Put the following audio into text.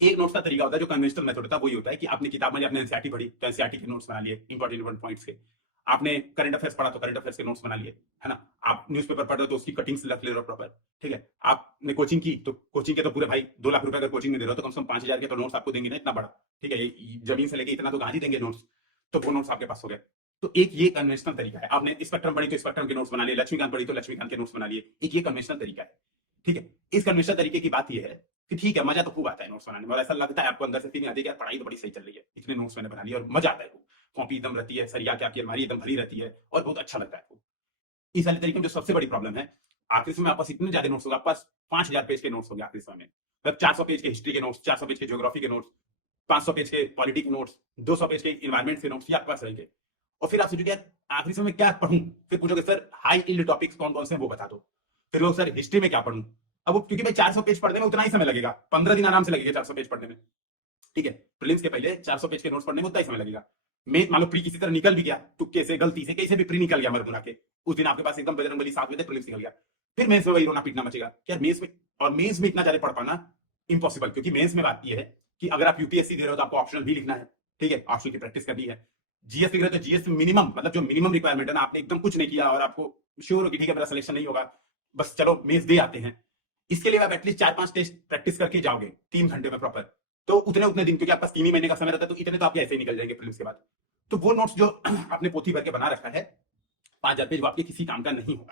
एक नोट्स का तरीका होता है जो कन्वेंशनल मेथड होता है, वही होता है कि आपने किताब में आपने एनसीईआरटी पढ़ी तो एनसीईआरटी के नोट्स बना लिए इंपॉर्टेंट पॉइंट्स के। आपने करंट अफेयर्स पढ़ा तो करंट अफेयर्स के नोट्स बना लिए, है ना। आप न्यूज़पेपर पढ़ रहे हो तो उसकी कटिंग्स रख ले रहे हो प्रॉपर, ठीक है। आपने कोचिंग की तो कोचिंग के तो पूरे भाई 2 लाख रुपए अगर कोचिंग में दे रहे हो तो कम से कम 5,000 के तो नोट्स आपको देंगे ना, इतना बड़ा, ठीक है। ये जमीन से लेके इतना तो कहाँ ही देंगे नोट्स, तो वो नोट्स आपके पास हो गए। तो एक ये कन्वेंशनल तरीका है। आपने स्पेक्ट्रम पढ़ी तो स्पेक्ट्रम के नोट्स बना लिए, लक्ष्मीकांत पढ़ी तो लक्ष्मीकांत के नोट्स बना लिए, एक ये कन्वेंशनल तरीका है, ठीक है। इस कन्वेंशनल तरीके की बात यह है कि ठीक है, मजा तो खूब आता है नोट्स बनाने में, और ऐसा लगता है आपको अंदर से फीलिंग आती है कि यार पढ़ाई तो बड़ी सही चल रही है, इतने नोट्स मैंने बना लिए और मजा आता है। कॉपी एकदम रहती है, सरिया के आपकी अलमारी एकदम भरी रहती है और बहुत अच्छा लगता है आपको। इस वाले तरीके में जो सबसे बड़ी प्रॉब्लम है, आखिरी समय आपके पास इतने ज्यादा नोट्स होगा, आपके पास 5,000 पेज के नोट्स होंगे आखिरी समय में, मतलब 400 पेज के हिस्ट्री के नोट्स, 400 पेज के ज्योग्राफी के नोट्स, 500 पेज के पॉलिटी के नोट्स, 200 पेज के इन्वायरमेंट के नोट्स, ये आपके पास रहेंगे। और फिर आप सोचोगे यार आखिरी समय में क्या पढ़ूं, फिर पूछोगे सर हाई यील्ड टॉपिक्स कौन कौन से हैं वो बता दो। फिर लोग सर हिस्ट्री में क्या पढ़ूं। अब वो क्योंकि भाई 400 पेज पढ़ने में उतना ही समय लगेगा, 15 दिन आराम से लगेगा 400 पेज पढ़ने में, ठीक है। प्रीलिम्स के पहले 400 पेज के नोट्स पढ़ने में उतना ही समय लगेगा। मेन मान लो प्री किसी तरह निकल भी गया, तुक्के से गलती से कैसे भी प्री निकल गया मरमुरा के, उस दिन आपके पास एकदम बजरंगबली 7 बजे प्रीलिम्स निकल गया, फिर मेंस में वही रोना पीटना मचेगा कि यार मेंस में, और मेंस में इतना ज्यादा पढ़ पाना इम्पॉसिबल, क्योंकि मेंस में बात यह है कि अगर आप यूपीएससी दे रहे हो तो आपको ऑप्शनल भी लिखना है, ठीक है, ऑप्शनल की प्रैक्टिस करनी है। जीएस लिख रहे हो तो जीएस मिनिमम, मतलब जो मिनिमम रिक्वायरमेंट है ना, आपने एकदम कुछ नहीं किया और आपको श्योर हो कि ठीक है मेरा सिलेक्शन नहीं होगा, बस चलो मेंस दे आते हैं, इसके लिए आप एटलीस्ट 4-5 टेस्ट प्रैक्टिस करके जाओगे 3 घंटे में प्रॉपर, तो उतने उतने दिन, क्योंकि आपका 3 ही महीने का समय रहता है, तो इतने तो आपके ऐसे ही निकल जाएंगे प्रीलिम्स के बाद। तो वो नोट्स जो आपने पोथी भर के बना रखा है 5,000 पेज, वो आपके किसी काम का नहीं होगा।